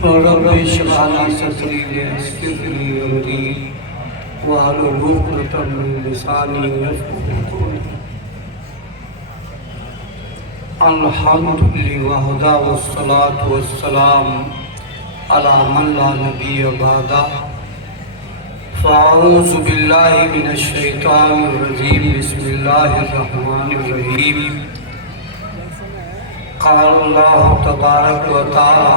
Rabbi इश्रह ली सदरी वयस्सिर ली अमरी वहलुल उक़दतम मिन लिसानी यफ़क़हू क़ौली। अल्हम्दुलिल्लाह वस्सलातु वस्सलाम अला मन ला नबिय्य बअदा। फ़अऊज़ु बिल्लाहि मिनश शैतानिर रजीम। बिस्मिल्लाहिर रहमानिर रहीम। क़ाल अल्लाहु तबारक व तआला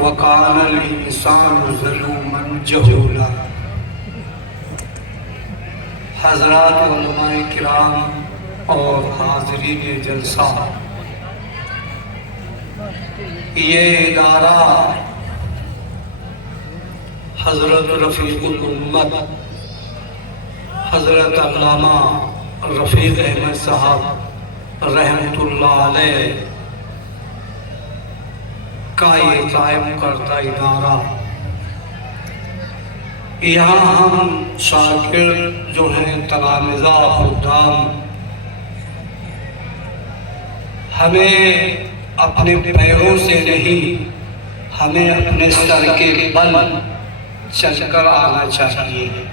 वकानल इंसानु ज़लूमन जहूला। हज़रात उलमाए किराम और हाज़रीन जलसा, ये इदारा हज़रत रफ़ीक़ुल उम्मत हज़रत अल्लामा रफ़ीक़ अहमद साहब रहमतुल्लाह अलैह का ये कायम करता इदारा। यहाँ हम शागिर्द जो हैं तलामिज़ा खुद्दाम, हमें अपने पैरों से नहीं, हमें अपने सर के बल चलकर आना चाहिए।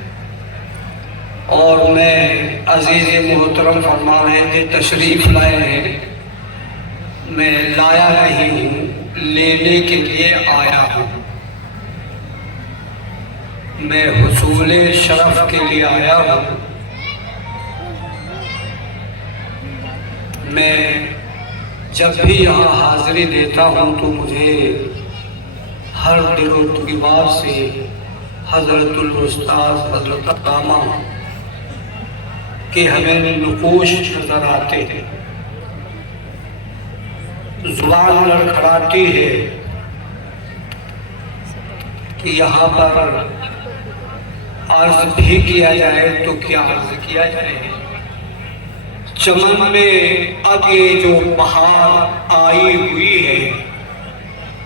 और मैं अज़ीज़ मोहतरम फरमा रहे थे तशरीफ़ लाए हैं, मैं लाया नहीं हूँ, लेने के लिए आया हूँ। मैं हुसूले शरफ के लिए आया हूँ। मैं जब भी यहाँ हाज़िरी देता हूँ तो मुझे हर दिलो दीवार से हज़रतुल उस्ताद हज़रत अल्लामा के हमें नुक़ूश नज़र आते हैं। ज़ुबान लड़खड़ाती है कि यहाँ पर अर्ज़ भी किया जाए तो क्या अर्ज़ किया जाए। चमन में अब ये जो बहार आई हुई है,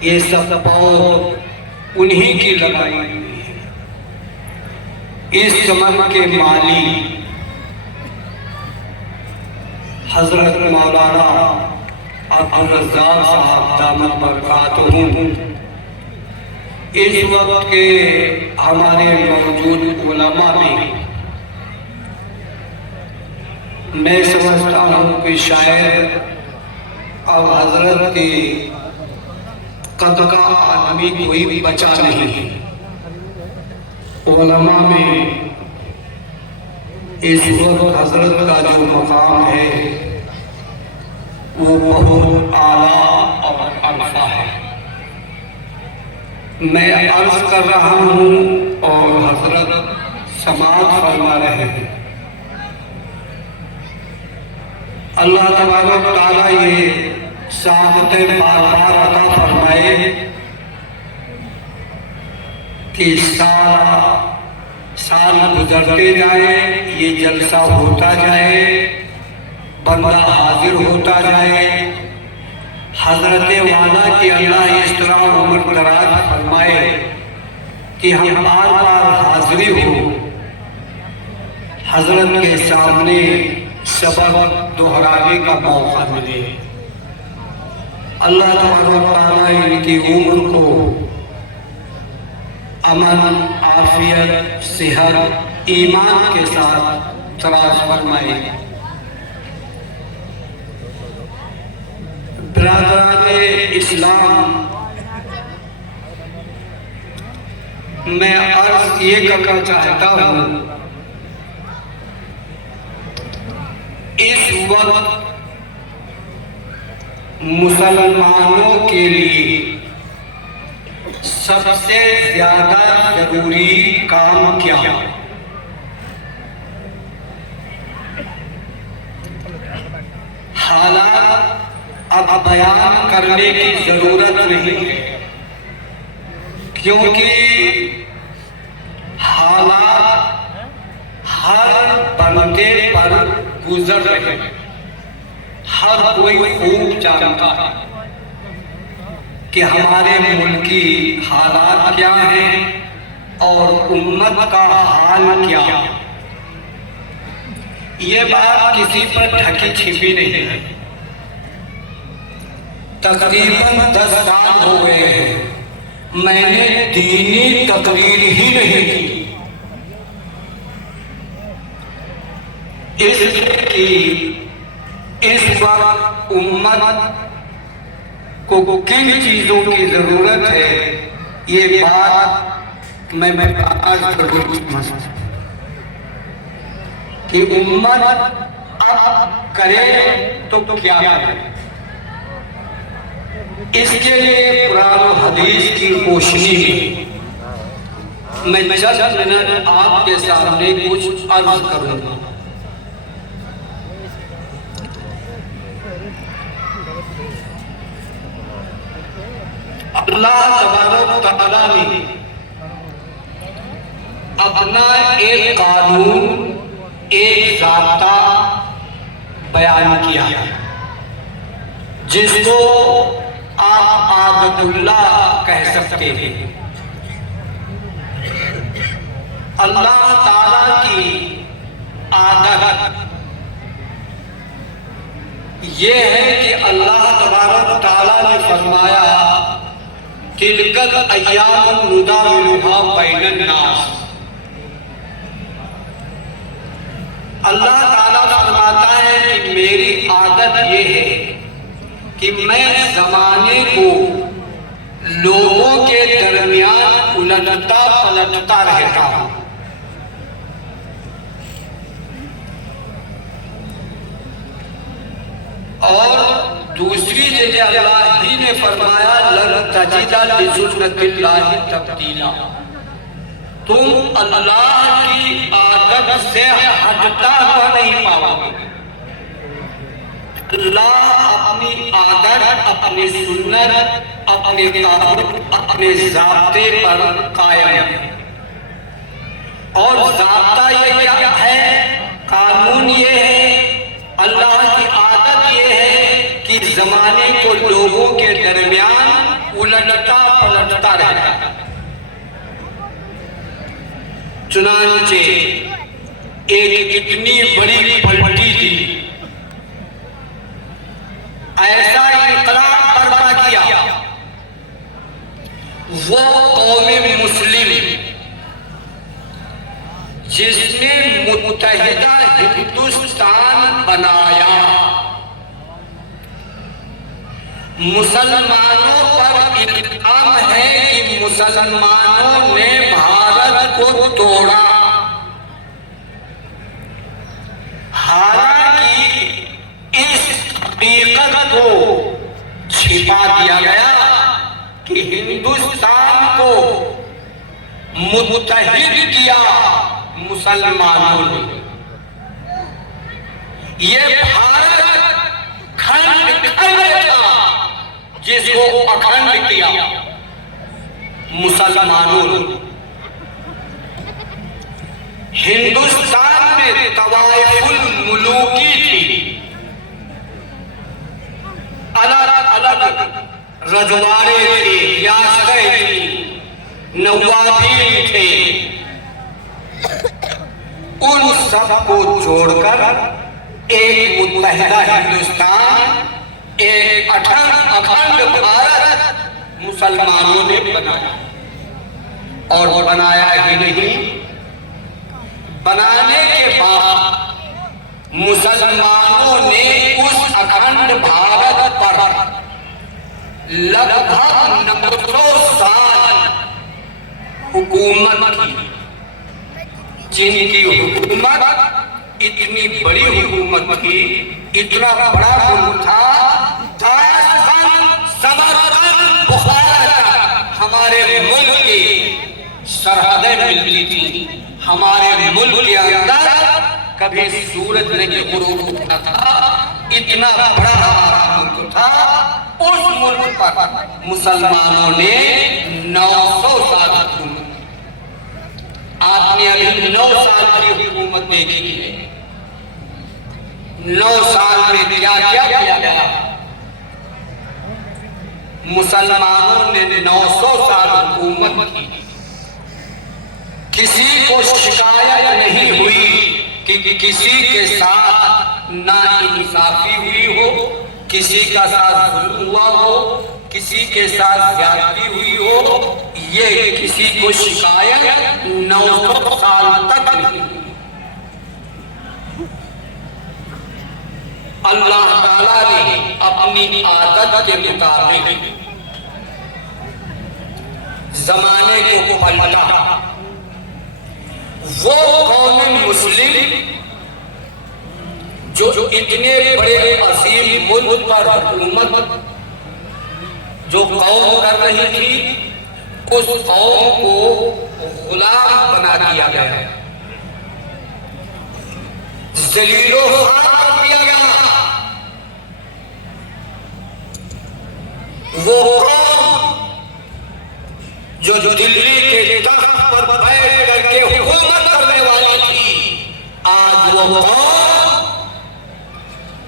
ये सब पौध उन्हीं की लगाई हुई है। इस चमन के माली हज़रत मौलाना अब्दुल रज़्ज़ाक़ साहब दामत बरकातुहू इस वक्त के हमारे मौजूद उलमा में मैं समझता हूँ कि शायद अब हज़रत के कद का आदमी कोई बचा नहीं है। उलमा में इस वक्त हज़रत का जो मकाम है वो बहुत आला और अरफा है। मैं अर्ज़ कर रहा हूँ और हज़रत समाअत फरमा रहे हैं। अल्लाह तबारक व तआला ये सआदतें बार बार अता फरमाए कि साल गुजरते जाए, ये जलसा होता जाए, बंदा हाजिर होता जाए। हज़रत वाला कि अल्लाह इस तरह उम्र दराज फरमाए कि हम बार बार हाजिरी हो, हज़रत के सामने सबक दोहराने का मौका मिले। अल्लाह तआला इनकी उम्र को अमन, आफियत, सेहत, ईमान के साथ दराज फरमाए। बिरादराने इस्लाम, मैं अर्ज़ ये करना चाहता हूँ, इस वक्त मुसलमानों के लिए सबसे ज्यादा जरूरी काम क्या है? हालात अब बयान करने की जरूरत नहीं है, क्योंकि हालात हर बंदे पर गुजर रहे हैं। हर कोई खूब जानता है कि हमारे मुल्क की हालात क्या हैं और उम्मत का हाल क्या है। ये बात किसी पर ढकी छिपी नहीं है। तकरीबन 10 साल हो गए हैं मैंने दीनी तकरीर ही नहीं की, इसलिए कि इस वक्त उम्मत को किन चीजों की जरूरत है, ये बात मैं आज जरूर समझता कि उम्मत अब करे तो क्या करे। इसके लिए कुरान हदीस की रोशनी में मैं चंद मिनट आपके सामने कुछ अर्ज करूंगा। अल्लाह तबारक व तआला ने अपना एक कानून, एक ज़ाब्ता बयान किया है, जिसको आप आदतुल्लाह कह सकते हैं। अल्लाह ताला की आदत ये है कि अल्लाह तबारक व तआला ने फरमाया तिलकल अय्याम नुदाविलुहा बैनन नास। अल्लाह ताला फरमाता है कि मेरी आदत ये है कि मैं ज़माने को लोगों के दरमियान उलटता पलटता रहता हूं। और दूसरी जगह अल्लाह ही ने फरमाया लन तजिदा लिसुन्नतिल्लाहि तब्दीला। तुम अल्लाह की आदत से हटता हुआ नहीं पाओगे। अल्लाह अपनी आदत, अपनी सुन्नत, अपने कानून, अपने ज़ाब्ते पर कायम है। और ज़ाब्ता ये क्या है, कानून ये है, अल्लाह की आदत ये है कि ज़माने को लोगों के दरमियान उलटता पलटता रहता है। चुनांचे एक इतनी बड़ी पलटी थी, ऐसा इनकलाब बर्पा किया, वो कौम मुस्लिम जिसने मुत्तहिदा हिंदुस्तान बनाया, मुसलमानों पर इल्जाम है कि मुसलमानों ने भारत को तोड़ा। हालांकि इस हकीकत को छिपा दिया गया कि हिंदुस्तान को मुत्तहिद किया मुसलमानों ने। ये भारत खंड था जिसको अखंड किया मुसलमानों ने। हिंदुस्तान में तवाइफुल मुलूकी थी, अलग अलग रजवाड़े थे, रियासतें थी, नवाबी थे। उन सबको जोड़कर एक मुत्तहिदा हिंदुस्तान, एक अखंड भारत मुसलमानों ने बनाया। और बनाया ही नहीं, बनाने के बाद मुसलमानों ने उस अखंड भारत पर लगभग 900 साल हुकूमत की, जिनकी हुकूमत इतनी बड़ी हुकूमत थी, इतना बड़ा मुल्क था, समरकंद बुखारा हमारे मुल्क की सरहदें मिलती थी। हमारे मुल्क के अंदर कभी सूरज नहीं गुरूब होता था, इतना बड़ा हमारा मुल्क था। पर मुसलमानों ने 900 साल हुकूमत, आपने अभी 9 साल की हुकूमत देखी है। 9 साल में क्या क्या किया गया? मुसलमानों ने 900 साल हुकूमत की, किसी को शिकायत नहीं हुई कि किसी के साथ नाइंसाफी हुई हो, किसी का साथ जुल्म हुआ हो, किसी के साथ ज्यादती हुई हो। ये किसी को शिकायत 900 साल तक नहीं। अल्लाह ताला ने अपनी आदत के मुताबिक जमाने को पलटा। वो कौम मुस्लिम जो इतने बड़े अजीम मुल्क पर हुकूमत जो कौम कर रही थी, उस कौम को गुलाम बना दिया गया, जलीलो खार कर दिया गया। वो कौम जो दिल्ली के तख्त पर बैठ करके हुकूमत करने वाली थी, आज वो कौम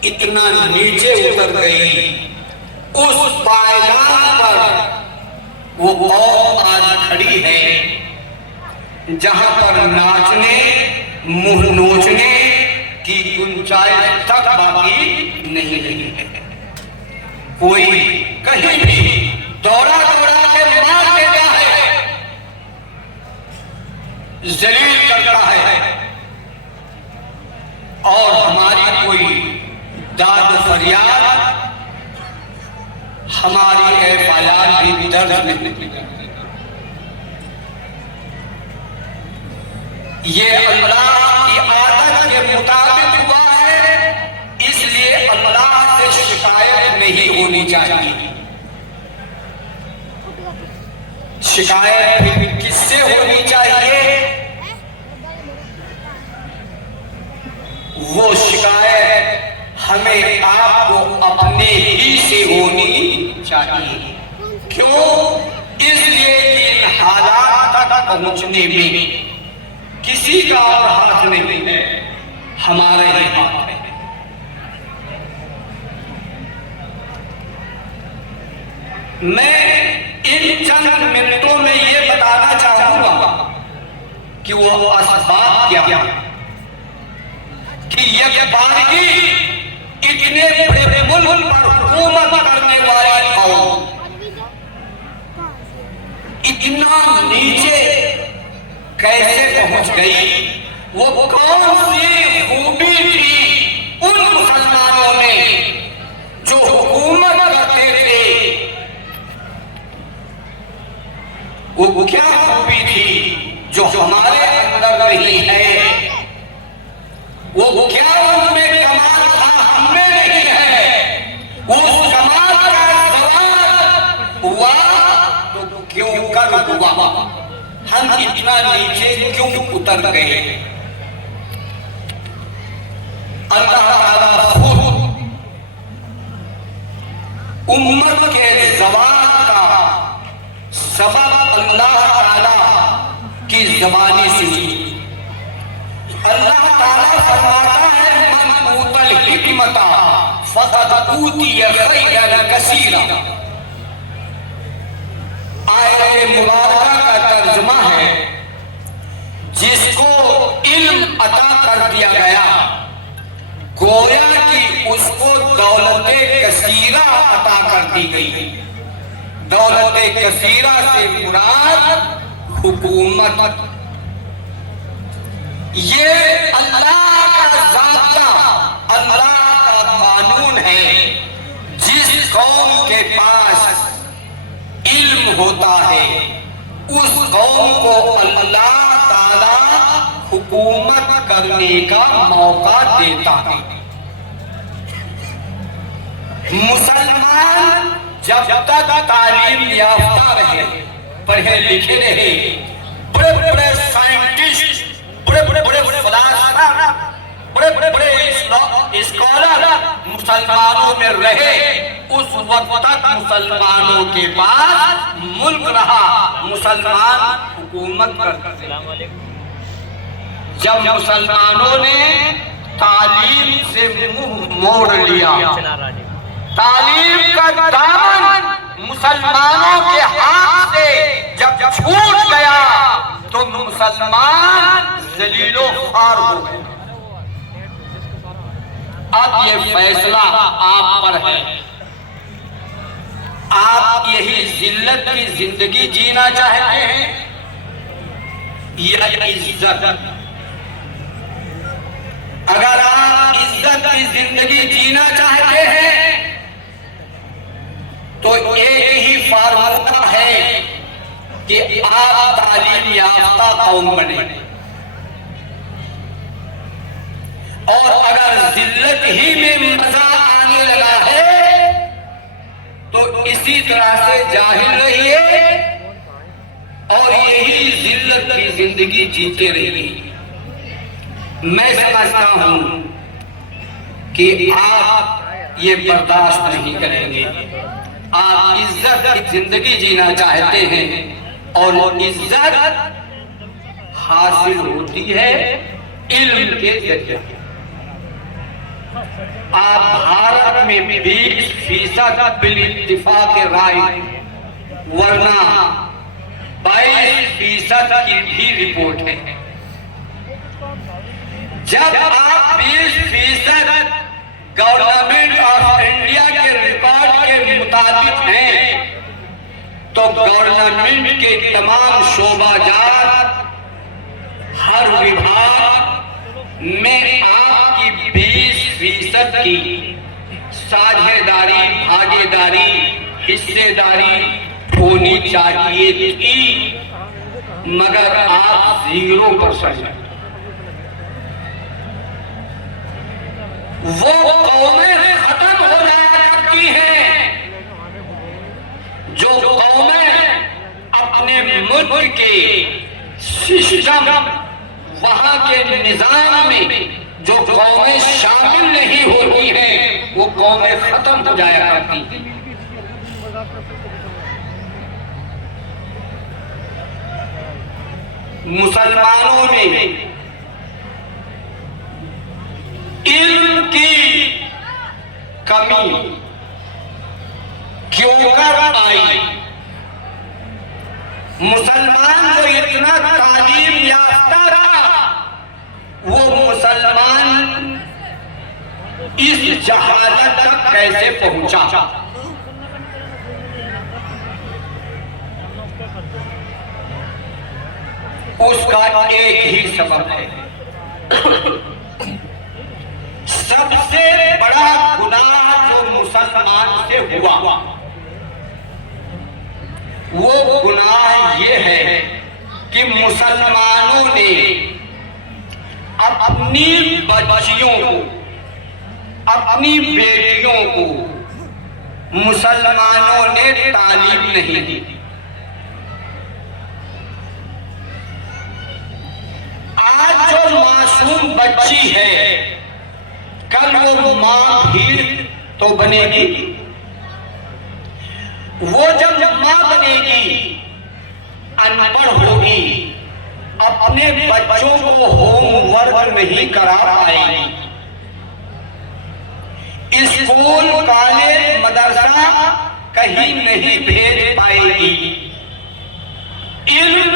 इतना नीचे उतर गई। उस पायदान पर वो कौम आज खड़ी है जहां पर नाचने मुंह नोचने की गुंजाइश तक बाकी नहीं रही है। कोई कहीं भी दौड़ा दौड़ा के मार देता है, जलील करता है, और हमारी कोई दाद फरियाद, हमारी एफआईआर भी दर्ज नहीं। ये अल्लाह की आदत के मुताबिक हुआ है, इसलिए अल्लाह से शिकायत नहीं होनी चाहिए। शिकायत किससे होनी चाहिए? वो शिकायत हमें आपको अपने ही से होनी चाहिए। क्यों? इसलिए कि इन हालात तक पहुंचने में किसी का और हाथ नहीं है, हमारा ही हाथ है। मैं इन चंद मिनटों में ये बताना चाहूंगा कि वो असबाब क्या, कि यकबारगी इतने बड़े मुल्क पर हुकूमत करने वाली कौम इतना नीचे कैसे पहुंच गई? वो कौन सी खूबी थी उन मुसलमानों में जो हुकूमत करते थे? वो क्या खूबी थी जो हमारे अंदर नहीं है? वो क्या उनमें कमाल था हमें नहीं है? उस कमाल का सवाल हुआ तो क्यों कर हुआ? हम इतना नीचे क्यों उतर गए? अल्लाह ताला खुद उम्मत के ज़वाल का सबब अल्लाह ताला की ज़बानी से। अल्लाह ताला फरमाता है, मन ऊतल हिकमता फक़द ऊतिय खैरन कसीरा। आयत मुबारका का तर्जुमा है, जिसको इल्म अता कर दिया गया, गोया कि उसको दौलते कसीरा अता कर दी गई। दौलते कसीरा से मुराद हुकूमत। ये अल्लाह का ज़ाब्ता, अल्लाह का कानून है। जिस कौम के पास इल्म होता है, उस कौम को अल्लाह ताला हुकूमत करने का मौका देता है। मुसलमान जब तक तालीम याफ्ता रहे, पढ़े लिखे रहे, बड़े बड़े साइंटिस्ट, बड़े बड़े फलासफा बड़े बड़े स्कॉलर मुसलमानों में रहे, उस वक्त तक मुसलमानों के पास मुल्क रहा, मुसलमान हुकूमत करते थे। जब मुसलमानों ने तालीम से मुंह मोड़ लिया, तालीम का दामन मुसलमानों के हाथ से जब छूट गया तो मुसलमान जलीलो ख्वार हो गए। अब ये फैसला आप पर है, आप यही जिल्लत की जिंदगी जीना चाहते हैं या इज्जत? अगर आप इज्जत की जिंदगी जीना चाहते हैं तो एक ही फार्मूला है कि आप तालीम याफ्ता कौम बने, और अगर जिल्लत ही में मजा आने लगा है तो इसी तरह से जाहिल रहिए और यही जिल्लत की जिंदगी जीते रहिए। मैं समझता हूं कि आप ये बर्दाश्त नहीं करेंगे। आप इज्जत की जिंदगी जीना चाहते हैं और इज्जत हासिल होती है इल्म के जरिए। आप भारत में 20% बिल इत्तिफाक राय, वरना 22% की भी रिपोर्ट है। जब आप 20% गवर्नमेंट ऑफ इंडिया के रिकॉर्ड के मुताबिक हैं तो गवर्नमेंट के तमाम शोबाजात, हर विभाग में आपकी 20% की साझेदारी, भागीदारी, हिस्सेदारी होनी चाहिए थी, मगर आप 0%। वो कौमें खत्म हो जाया करती हैं जो कौमें अपने मुल्क के सिस्टम, वहां के निजाम में जो कौमें शामिल नहीं होती हैं वो कौमें खत्म हो जाया करती हैं। मुसलमानों में इल्म की कमी क्यों कर आई? मुसलमान जो इतना तालीम याफ्ता था, वो मुसलमान इस जहालत तक कैसे पहुंचा? उसका एक ही सबब है। सबसे बड़ा गुनाह जो मुसलमान से हुआ वो गुनाह ये है कि मुसलमानों ने अपनी बच्चियों को, अपनी बेटियों को मुसलमानों ने तालीम नहीं दी। आज जो मासूम बच्ची है, कल वो मां भी तो बनेगी। वो जब मां बनेगी, अनपढ़ होगी, अपने बच्चों को होमवर्क नहीं करा पाएगी, स्कूल, कॉलेज, मदरसा कहीं नहीं भेज पाएगी। इल्म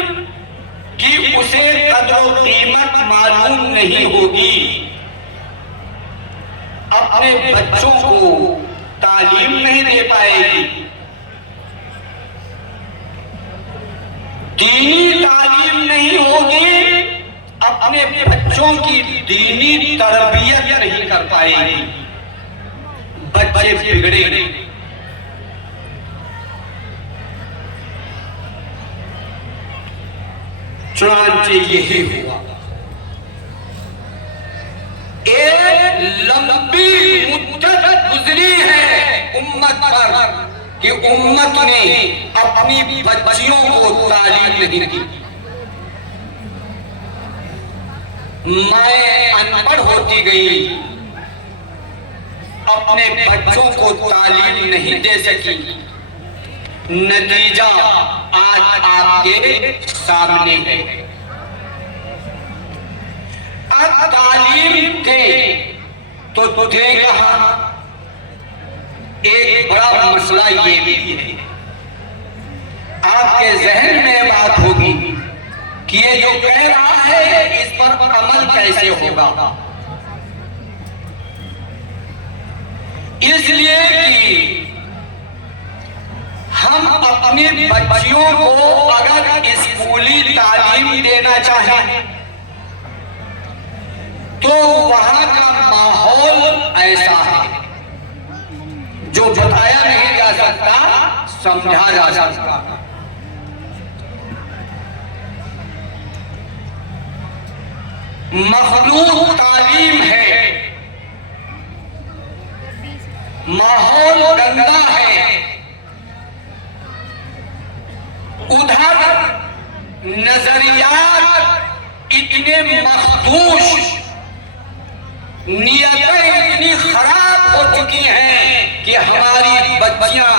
की उसे कदर कीमत मालूम नहीं होगी, अपने बच्चों को तालीम नहीं दे पाएगी। दीनी तालीम नहीं होगी, अपने बच्चों की दीनी तरबियत नहीं कर पाएगी, बच्चे बिगड़े। चुनांचे यही हुआ। एक लंबी मुद्दत गुजरी है उम्मत पर कि उम्मत ने अपनी बच्चियों को तालीम नहीं दी। माएं अनपढ़ होती गई, अपने बच्चों को तालीम नहीं दे सकी। नतीजा आज आपके सामने है। अब तालीम दे तो दे कहां? एक बड़ा मसला ये भी है, आपके जहन में बात होगी कि ये जो कह रहा है इस पर अमल कैसे होगा। इसलिए कि हम अपनी बच्चियों को अगर स्कूली तालीम देना चाहें तो वहां का माहौल ऐसा है जो बताया नहीं जा सकता, समझा जा सकता। मखलूक तालीम है, माहौल गंदा है, उधर नजरियात इतने मखदूश, नियतें इतनी खराब हो चुकी हैं कि हमारी बच्चियां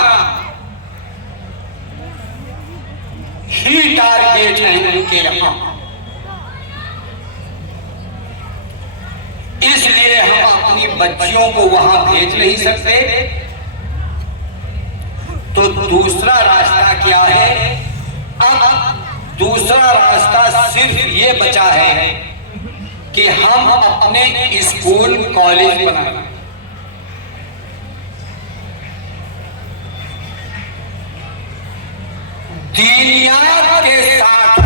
ही टारगेट हैं उनके यहां। इसलिए हम अपनी बच्चियों को वहां भेज नहीं सकते। तो दूसरा रास्ता क्या है? अब दूसरा रास्ता सिर्फ ये बचा है कि हम अपने स्कूल कॉलेज बनाएं। दीनियात के साथ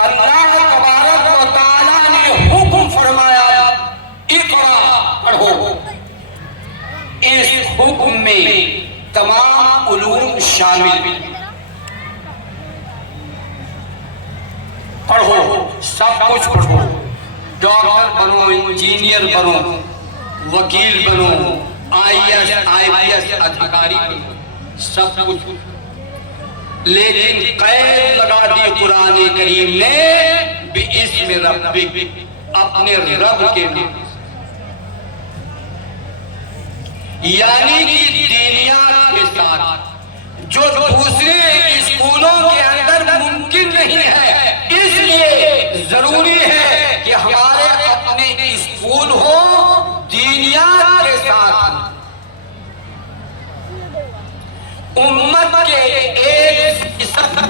अल्लाह तबारक व तआला ने हुक्म फरमाया, इक़रा, पढ़ो। इस हुक्म में तमाम उलूम शामिल, पढ़ो, सब कुछ पढ़ो। डॉक्टर बनो, इंजीनियर बनो, वकील बनो, IAS IPS अधिकारी बनो, सब कुछ। लेकिन कैद लगा दी कुरान करीम ने बिइस्म रब्बिक, अपने रब के नाम। यानी कि दीनियात के साथ, जो दूसरे स्कूलों के अंदर मुमकिन नहीं है। इसलिए जरूरी है कि हमारे अपने स्कूल हो दीनियात के साथ, उम्मत के एक